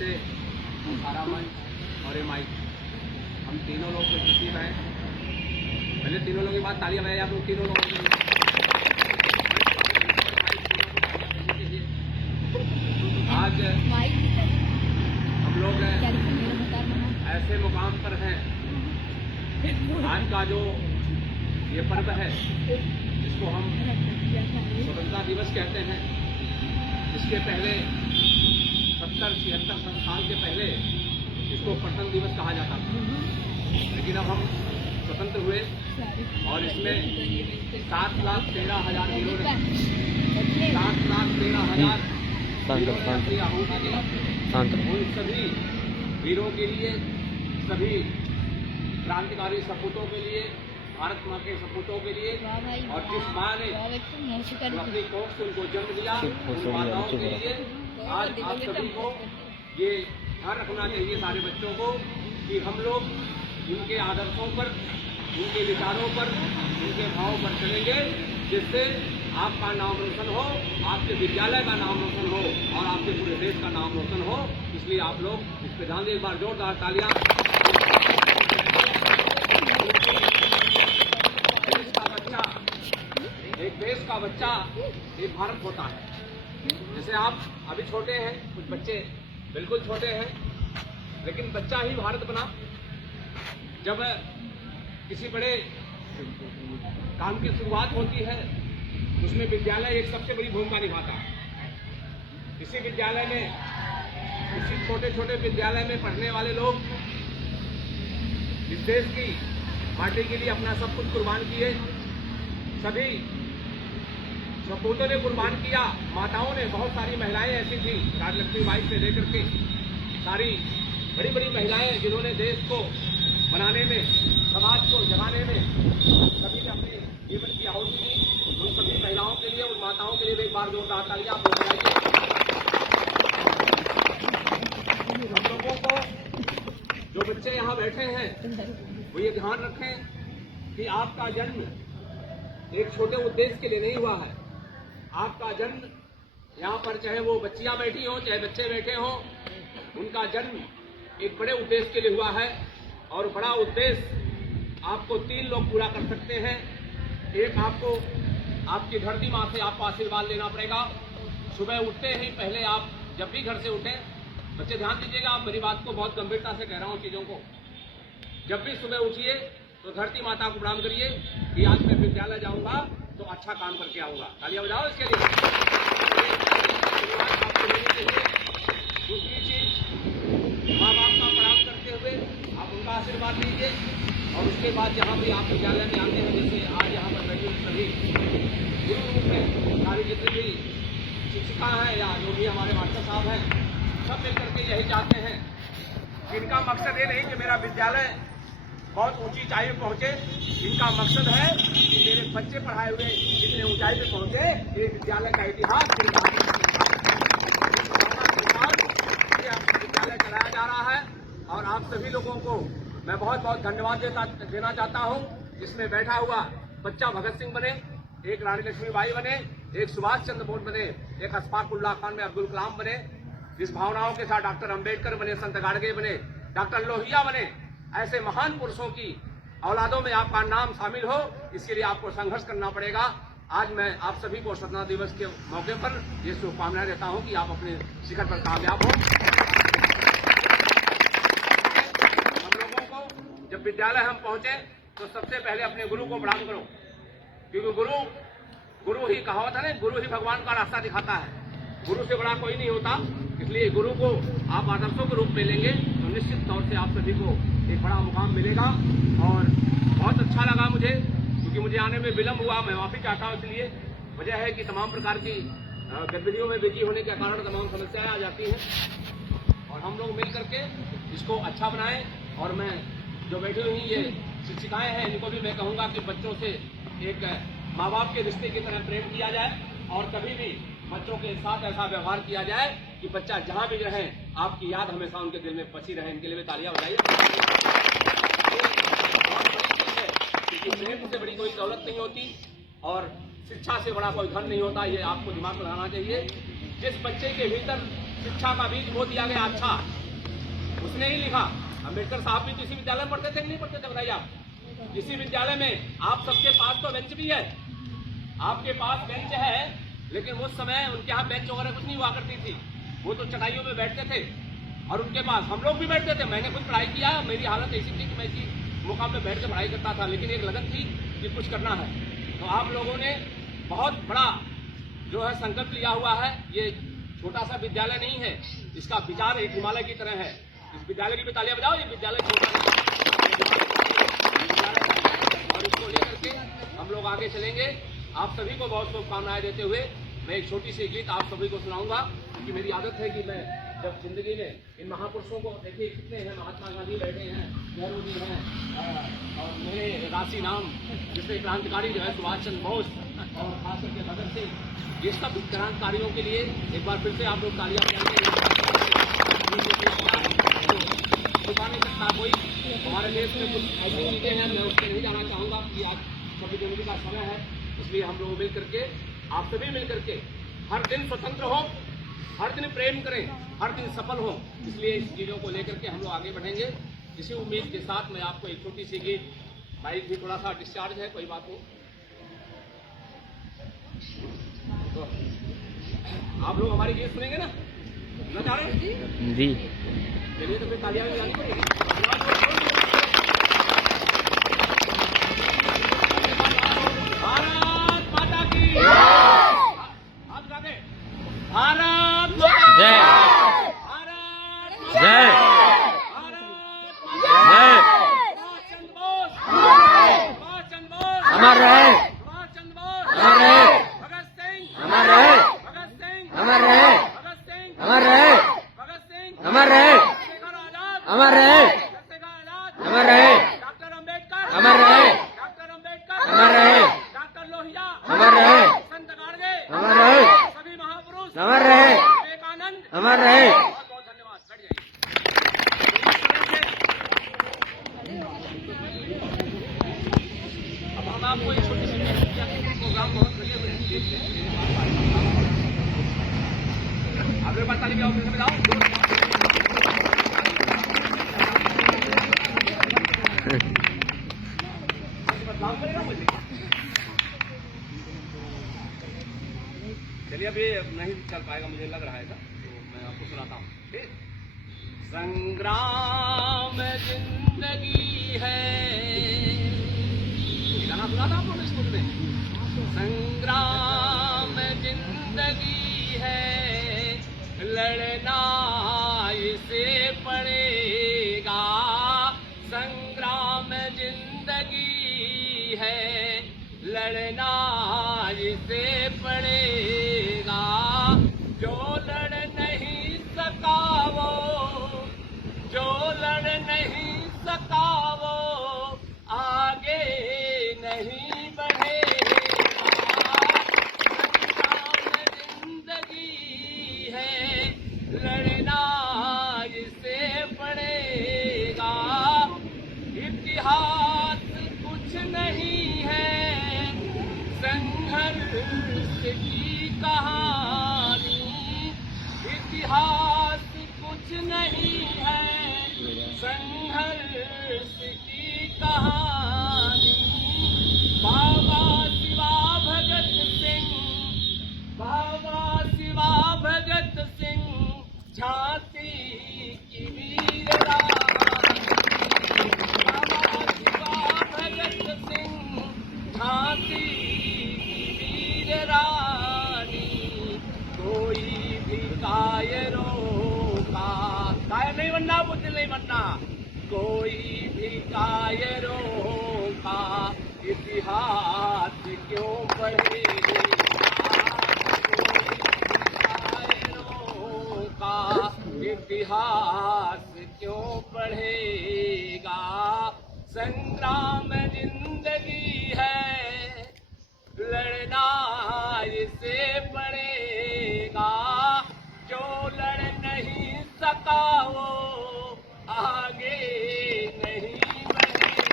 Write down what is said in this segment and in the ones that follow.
से सारा मंच और ये माइक, हम तीनों लोग तो नसीब हैं। पहले तीनों लोगों की बात तालियां बजाइए आप लोग तीनों लोगों के लिए। आज हम लोग ऐसे मुकाम पर हैं, आज का जो ये पर्व है इसको हम स्वतंत्रता दिवस कहते हैं। इसके पहले 70-76 साल के पहले इसको प्रथम दिवस कहा जाता था, लेकिन अब हम स्वतंत्र हुए और इसमें 7,13,000 वीरों ने 7,13,000 अपनी आहुति दी। उन सभी वीरों के लिए, सभी क्रांतिकारी सपूतों के लिए, भारत माँ के सपूतों के लिए, और जिस माँ ने अपनी कोख से उनको जन्म दिया उन माताओं के लिए आज आप सभी को ये ध्यान रखना चाहिए, सारे बच्चों को, कि हम लोग इनके आदर्शों पर, इनके विचारों पर, इनके भावों पर चलेंगे, जिससे आपका नाम रोशन हो, आपके विद्यालय का नाम रोशन हो और आपके पूरे देश का नाम रोशन हो। इसलिए आप लोग इस पर ध्यान दें। एक बार जोरदार तालियां। एक देश का बच्चा एक भारत होता है। जैसे आप अभी छोटे हैं, कुछ बच्चे बिल्कुल छोटे हैं, लेकिन बच्चा ही भारत बना। जब किसी बड़े काम की शुरुआत होती है उसमें विद्यालय एक सबसे बड़ी भूमिका निभाता है। इसी विद्यालय में, इसी छोटे छोटे विद्यालय में पढ़ने वाले लोग इस देश की माटी के लिए अपना सब कुछ कुर्बान किए। सभी सपूतों ने कुर्बान किया, माताओं ने, बहुत सारी महिलाएं ऐसी थी, राजलक्ष्मी बाई से लेकर के सारी बड़ी बड़ी महिलाएं जिन्होंने देश को बनाने में, समाज को जगाने में सभी ने अपने जीवन की आहुति दी। उन सभी महिलाओं के लिए, उन माताओं के लिए एक बार जोरदार तालियां आप बजाइए। हम लोगों को, जो बच्चे यहाँ बैठे हैं, वो ये ध्यान रखें कि आपका जन्म एक छोटे उद्देश्य के लिए नहीं हुआ है। आपका जन्म यहाँ पर, चाहे वो बच्चियां बैठी हो चाहे बच्चे बैठे हों, उनका जन्म एक बड़े उद्देश्य के लिए हुआ है। और बड़ा उद्देश्य आपको 3 लोग पूरा कर सकते हैं। एक, आपको आपकी धरती माँ से आपको आशीर्वाद लेना पड़ेगा। सुबह उठते ही पहले आप जब भी घर से उठें, बच्चे ध्यान दीजिएगा, आप मेरी बात को बहुत गंभीरता से कह रहा हूँ चीज़ों को। जब भी सुबह उठिए तो धरती माता को प्रणाम करिए कि आज मैं विद्यालय जाऊंगा तो अच्छा काम करके आऊंगा। तालियां बजाओ इसके लिए। दूसरी चीज, माँ बाप का प्रणाम करते हुए आप उनका आशीर्वाद लीजिए। और उसके बाद जहाँ भी आप विद्यालय में आते हैं, जैसे आज यहाँ पर बैठे सभी गुरु रूप में सारी जितनी भी शिक्षिका हैं या जो भी हमारे मास्टर साहब हैं, सब मिलकर के यही चाहते हैं। इनका मकसद ये नहीं कि मेरा विद्यालय बहुत ऊंची ऊंचाई पे पहुंचे, इनका मकसद है कि मेरे बच्चे पढ़ाए हुए जितने ऊंचाई पे पहुंचे, ये विद्यालय का इतिहास विद्यालय चलाया जा रहा है। और आप सभी लोगों को मैं बहुत बहुत धन्यवाद देना चाहता हूं। इसमें बैठा हुआ बच्चा भगत सिंह बने, एक रानी लक्ष्मीबाई बने, एक सुभाष चंद्र बोस बने, एक अशफाकुल्लाह खान में अब्दुल कलाम बने, जिस भावनाओं के साथ डॉक्टर अम्बेडकर बने, संत गाडगे बने, डॉक्टर लोहिया बने, ऐसे महान पुरुषों की औलादों में आपका नाम शामिल हो, इसके लिए आपको संघर्ष करना पड़ेगा। आज मैं आप सभी को स्वतंत्रता दिवस के मौके पर ये शुभकामनाएं देता हूं कि आप अपने शिखर पर कामयाब हो। हम लोगों को जब विद्यालय हम पहुंचे तो सबसे पहले अपने गुरु को प्रणाम करो, क्योंकि गुरु ही कहावत है ना, गुरु ही भगवान का रास्ता दिखाता है। गुरु से बड़ा कोई नहीं होता। इसलिए गुरु को आप आदर्शों के रूप में लेंगे तो निश्चित तौर से आप सभी को एक बड़ा मुकाम मिलेगा। और बहुत अच्छा लगा मुझे, क्योंकि मुझे आने में विलम्ब हुआ, मैं माफी चाहता हूँ। इसलिए वजह है कि तमाम प्रकार की गतिविधियों में बिजी होने के कारण तमाम समस्याएं आ जाती हैं, और हम लोग मिल करके इसको अच्छा बनाएं। और मैं जो बैठी हुई ये शिक्षिकाएं हैं, इनको भी मैं कहूँगा कि बच्चों से एक माँ बाप के रिश्ते की तरह प्रेम किया जाए, और कभी भी बच्चों के साथ ऐसा व्यवहार किया जाए कि बच्चा जहाँ भी रहे आपकी याद हमेशा उनके दिल में बची रहे। इनके लिए भी तालियां बजाइए। क्योंकि प्रेम से बड़ी कोई दौलत नहीं होती और शिक्षा से बड़ा कोई धन नहीं होता, ये आपको दिमाग में लगाना चाहिए। जिस बच्चे के भीतर शिक्षा का बीज बो दिया गया अच्छा, उसने ही लिखा। अम्बेडकर साहब भी किसी विद्यालय में पढ़ते थे कि नहीं पढ़ते थे बताइए आप? इसी विद्यालय में आप सबके पास तो बेंच भी है, आपके पास बेंच है, लेकिन उस समय उनके यहाँ बेंच वगैरह कुछ नहीं हुआ करती थी, वो तो चटाइयों में बैठते थे और उनके पास हम लोग भी बैठते थे। मैंने खुद पढ़ाई किया, मेरी हालत ऐसी थी कि मैं इसी मुकाम पे बैठ के पढ़ाई करता था, लेकिन एक लगन थी कि कुछ करना है। तो आप लोगों ने बहुत बड़ा जो है संकल्प लिया हुआ है। ये छोटा सा विद्यालय नहीं है, इसका विचार एक हिमालय की तरह है। इस विद्यालय की भी तालियां बजाओ, ये विद्यालय छोटा नहीं और इसको लेकर के हम लोग आगे चलेंगे। आप सभी को बहुत शुभकामनाएं देते हुए मैं एक छोटी सी गीत आप सभी को सुनाऊंगा, क्योंकि मेरी आदत है कि मैं जब जिंदगी में इन महापुरुषों को देखिए, कितने हैं, महात्मा गांधी बैठे हैं, नेहरू जी हैं, और मेरे राशि नाम जिससे क्रांतिकारी जो है सुभाष चंद्र बोस और खास करके भगत सिंह, ये सब क्रांतिकारियों के लिए एक बार फिर से आप लोग तालियां बजाएंगे। छुपा नहीं सकता कोई, हमारे देश में कुछ ऐसी चीजें हैं, मैं उससे नहीं जाना चाहूंगा कि आज 26 जनवरी का समय है, इसलिए हम लोग मिल करके, आप सभी मिल करके हर दिन स्वतंत्र हो, हर दिन प्रेम करें, हर दिन सफल हो। इसलिए इस चीजों को लेकर के हम लोग आगे बढ़ेंगे। इसी उम्मीद के साथ मैं आपको एक छोटी सी गीत, माइक भी थोड़ा सा डिस्चार्ज है, कोई बात नहीं, तो आप लोग हमारी गीत सुनेंगे ना, सुनना चाह रहे हैं जी? चलिए तो फिर तालियां बजानी पड़ेगी। भारत माता की हाथ उठा दे, भारत जय, भारत जय, भारत जय, सुभाष चंद्र बोस, सुभाष चंद्र बोस अमर रहे, सुभाष चंद्र बोस अमर रहे, भगत सिंह अमर रहे, भगत सिंह अमर रहे, भगत सिंह अमर रहे, भगत सिंह अमर रहे, अमर रहे, अमर रहे, डॉक्टर अम्बेडकर अमर रहे, डॉक्टर अम्बेडकर अमर रहे, डॉक्टर लोहिया अमर रहे, संत गाडगे अमर रहे, सभी महापुरुष अमर रहे, विवेकानंद अमर रहे। बहुत बहुत धन्यवाद, बैठ जाइए। अब हम आपको एक छोटी सी प्रोग्राम बहुत लगे हुए हैं, आप लोग बात ताली भी आओ, फिर से मिलाओ। चलिए अभी नहीं चल पाएगा, मुझे लग रहा है, तो मैं आपको सुनाता हूँ, ठीक? संग्राम जिंदगी है, गाना सुना था आप लोगों ने स्कूल में? संग्राम जिंदगी है, लड़ना इसे पड़ेगा, संग्राम जिंदगी है, लड़ना इसे पड़ेगा, जो लड़ नहीं सका वो, जो लड़ नहीं सका वो आगे नहीं बढ़ेगा, संग्राम जिंदगी है, लड़ना इसे पड़ेगा, इतिहास कुछ नहीं है, संघर्ष की कहानी, इतिहास कुछ नहीं है, संघर्ष की कहानी, बाबा शिवा भगत सिंह, बाबा शिवा भगत सिंह, झांसी की वीर रानी, बाबा शिवा भगत सिंह, झांसी रानी, कोई भी कायरों का, कायर नहीं बनना, बुद्धिल नहीं बनना, कोई भी कायरों का इतिहास क्यों पढ़ेगा, कायरों का इतिहास क्यों पढ़ेगा, संग्राम जिंदगी है, लड़ना इसे पड़ेगा, जो लड़ नहीं सका वो आगे नहीं बढ़ेगा,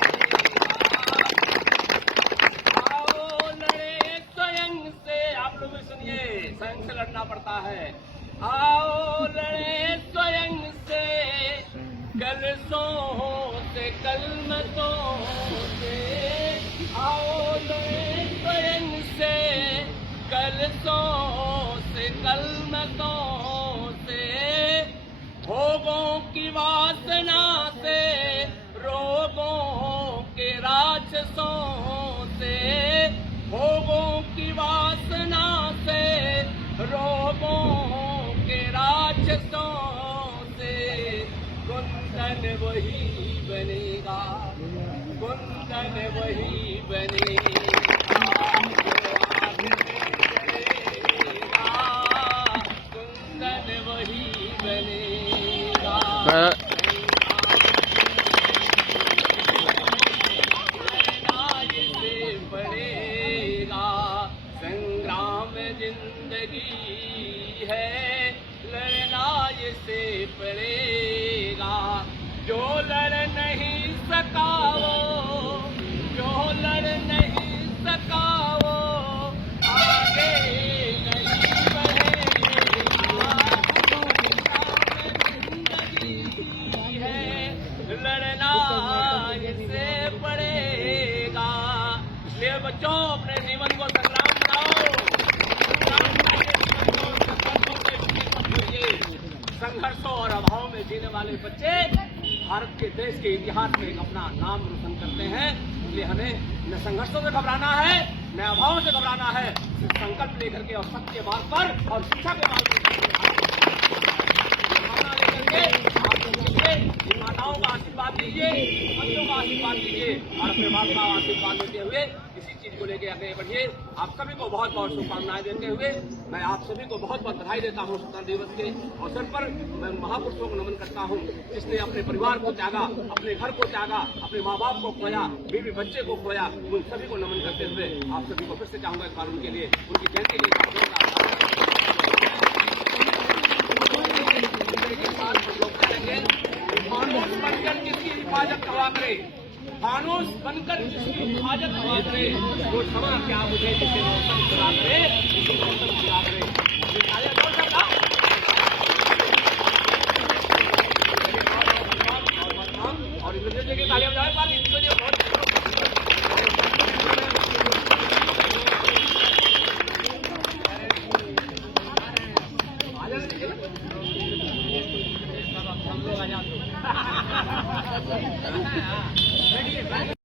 आओ लड़े स्वयं से, आप लोग भी सुनिए, स्वयं से लड़ना पड़ता है, आओ कलमतों से, आओ लड़े स्वयं से, कलसों से, कलमतों से, भोगों की वासना से, रोगों के राक्षसों से, भोगों की वासना से, रोगों के राक्षसों से, कुंदन वही बनेगा, कुंदन वही बनेगा, कुंदन वही बनेगा। संग्राम जिंदगी है, लड़ना इससे पड़ेगा। जो लड़ नहीं सका वो, जो लड़ नहीं सका वो, आगे नहीं बढ़ेगा। जिंदगी है, लड़ना इससे पड़ेगा। इसलिए बच्चों अपने जीवन को संग्राम संघर्षों और अभाव में जीने वाले बच्चे भारत के देश के इतिहास में एक अपना नाम रोशन करते हैं। इसलिए हमें न संघर्षों से घबराना है, न अभाव से घबराना है। सिर्फ संकल्प लेकर के और सत्य मार्ग पर और शिक्षा के मार्ग पर लेकर माताओं का आशीर्वाद लीजिए, बच्चों का आशीर्वाद लीजिए और अपने बाप का आशीर्वाद लेते हुए इसी चीज को लेकर आगे बढ़िए। आप सभी को बहुत बहुत शुभकामनाएं देते हुए मैं आप सभी को बहुत बहुत बधाई देता हूँ। स्वतंत्रता दिवस के अवसर पर मैं महापुरुषों को नमन करता हूँ, जिसने अपने परिवार को त्यागा, अपने घर को त्यागा, अपने माँ बाप को खोया, बीवी बच्चे को खोया। उन सभी को नमन करते हुए आप सभी को फिर से चाहूंगा एक बार उनके लिए, उनकी जयंती के लिए फानूस बनकर जिसकी हिफाजत हवा करे, फानूस बनकर जिसकी हिफाजत हवा करे, वो समा क्या मुझे जिसे मौसम चुरा करे, जिसे मौसम चुरा करे।